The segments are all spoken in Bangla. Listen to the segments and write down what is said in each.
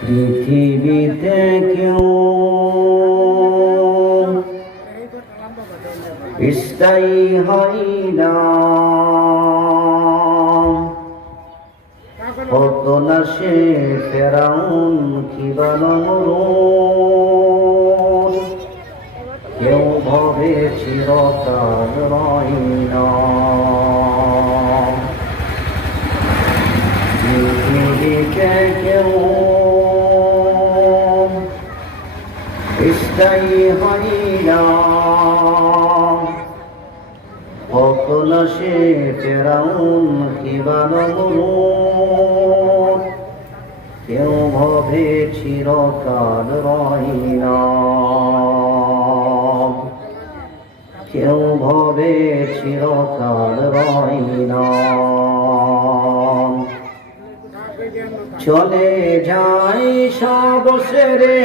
পৃথিবীতে কেউ স্থায়ী হয় না, হতো না সে ফেরাউন কিবা নমরুদ, কেউ ভবে চিরকাল রয় না। পৃথিবীতে কেউ স্থায়ী হয় না, হতো না সে ফেরাউন কিবা নমরুদ, কেউ ভবে চিরকাল রয় না, কেউ ভবে চিরকাল রয় না। চলে যাই সব সেরে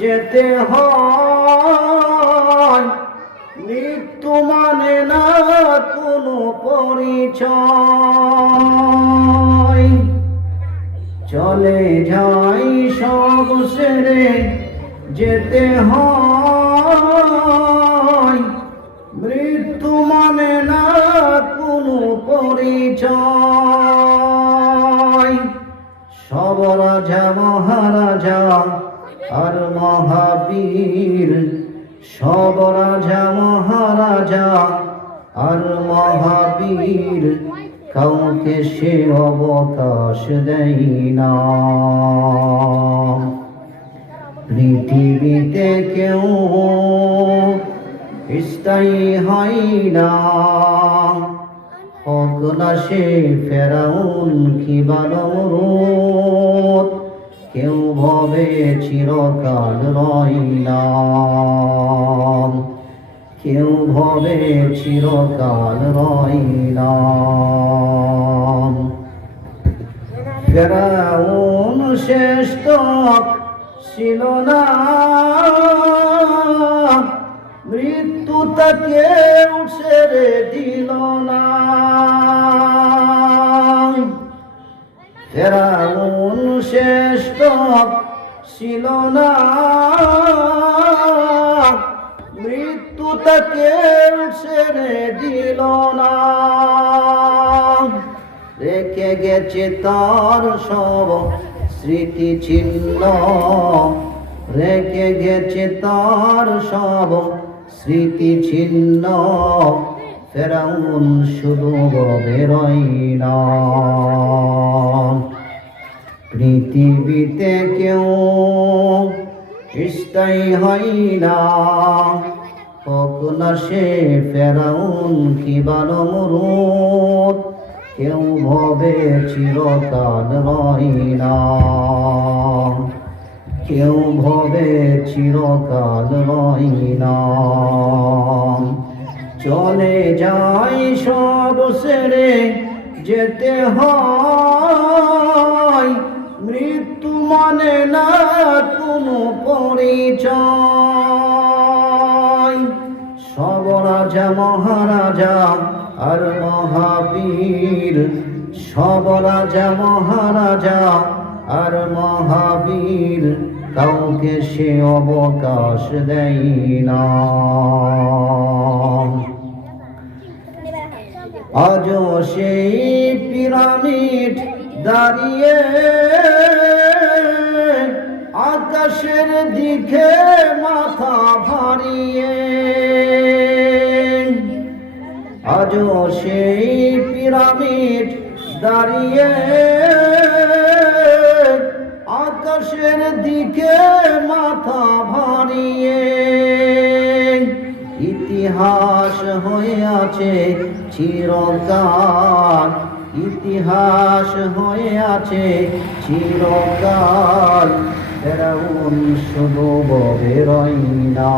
যেতে হয়, মৃত্যু মানে না কোনো পরিচয়। চলে যাই সব সেরে যেতে হয়, মৃত্যু মানে না কোনো পরিচয়। সব রাজা মহারাজা আর মহাবীর, সব রাজা মহারাজা আর মহাবীর, কাউকে সে অবকাশ দেয় না। পৃথিবীতে কেউ স্থায়ী হয় না, হোক না সে ফেরাউন কিবা নমরুদ, কেউ ভবে চিরকাল রয় না, কেউ ভবে চিরকাল রয় না। ফেরাউন শেষ তক ছিল না, মৃত্যু তাকে ছেড়ে দিল না। ফেরাউন শেষ তক ছিল না, মৃত্যু তাকে ছেড়ে দিল না। রেখে গেছে তার সব স্মৃতি চিহ্ন, রেখে গেছে তার সব স্মৃতি চিহ্ন, ফেরাউন শুধু বেরোয় না। পৃথিবীতে কেউ স্থায়ী হয় না, হোক না সে ফেরাউন কিবা নমরুদ, কেউ ভবে চিরকাল রয় না, কেউ ভবে চিরকাল রয় না। চলে যাই সব সেরে যেতে হয়, মৃত্যু মানে না কোনো পরিচয়। সব রাজা মহারাজা আর মহাবীর, সব রাজা মহারাজা আর মহাবীর, কাউকে সে অবকাশ দেয় না। আজও সেই পিরামিড দাঁড়িয়ে আকাশের দিকে মাথা ভারিয়ে, আজও সেই পিরামিড দাঁড়িয়ে আকাশের দিকে মাথা ভারিয়ে। ইতিহাস হয়ে আছে চিরকাল, ইতিহাস হয়ে আছে চিরকাল, ফেরাউন শুধু বেরোয় না।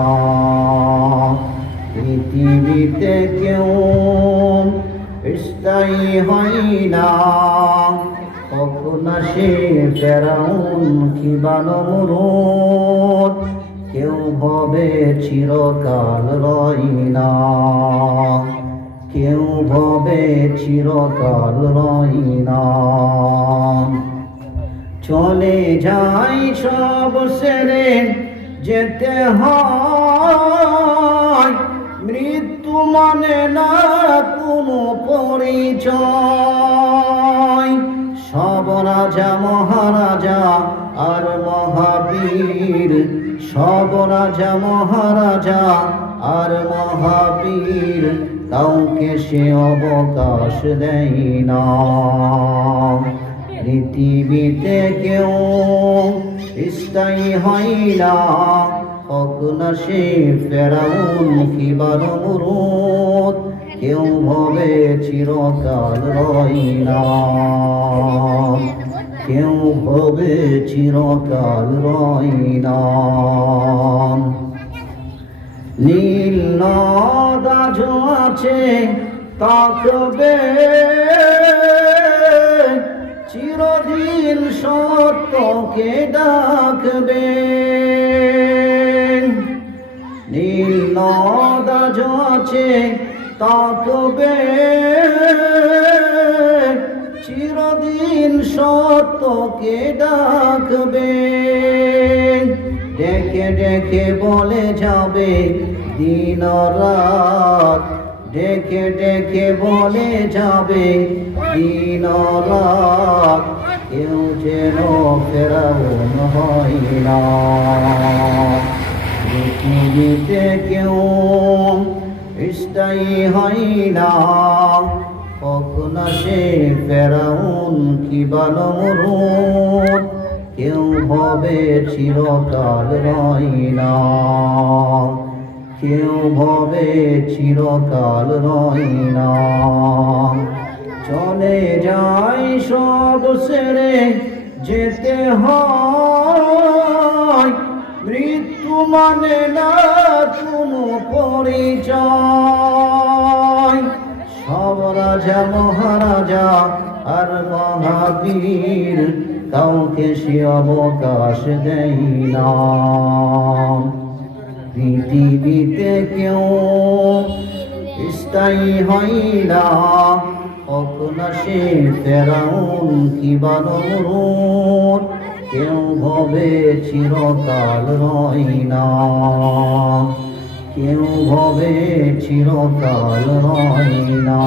পৃথিবীতে কেউ স্থায়ী হয় না, হোক না সে ফেরাউন কিবা নমরুদ, কেউ ভবে চিরকাল রয় না, কেউ ভবে চিরকাল রয় না। চলে যাই সব সেরে যেতে হয়, মৃত্যু মানে না কোনো পরিচয়। সব রাজা মহারাজা আর মহাবীর, সব রাজা মহারাজা আর মহাবীর, কাউকে সে অবকাশ দেয় না। পৃথিবীতে কেউ স্থায়ী হয় না, হোক না সে ফেরাউন কিংবা নমরুদ, কেউ ভবে চিরকাল রয় না, কেউ ভবে চিরকাল রয় না। নীল নদ আজও আছে তাকবে, চিরদিন সত্যকে ডাকবে। নীল নদ আজও আছে তাকবে, চিরদিন সত্যকে ডাকবে। ডেকে ডেকে বলে যাবে দিন রাত, ডেকে ডেকে বলে যাবে দিন রাত, কেউ যেন ফেরাউন হয় না। পৃথিবীতে কেউ স্থায়ী হয় না, হোক না সে ফেরাউন কিংবা নমরুদ, কেউ ভবে চিরকাল রয় না, কেউ ভবে চিরকাল রয় না। চলে যাই সব ছেড়ে যেতে হয়, মৃত্যু মানে না কোনো পরিচয়। সব রাজা মহারাজা আর মহাবীর, কাউকে সে অবকাশ দেয় না। পৃথিবীতে কেউ স্থায়ী হয় না, হোক না সে ফেরাউন কিংবা নমরুদ, কেউ ভবে চিরকাল রয় না, কেউ ভবে চিরকাল রয় না।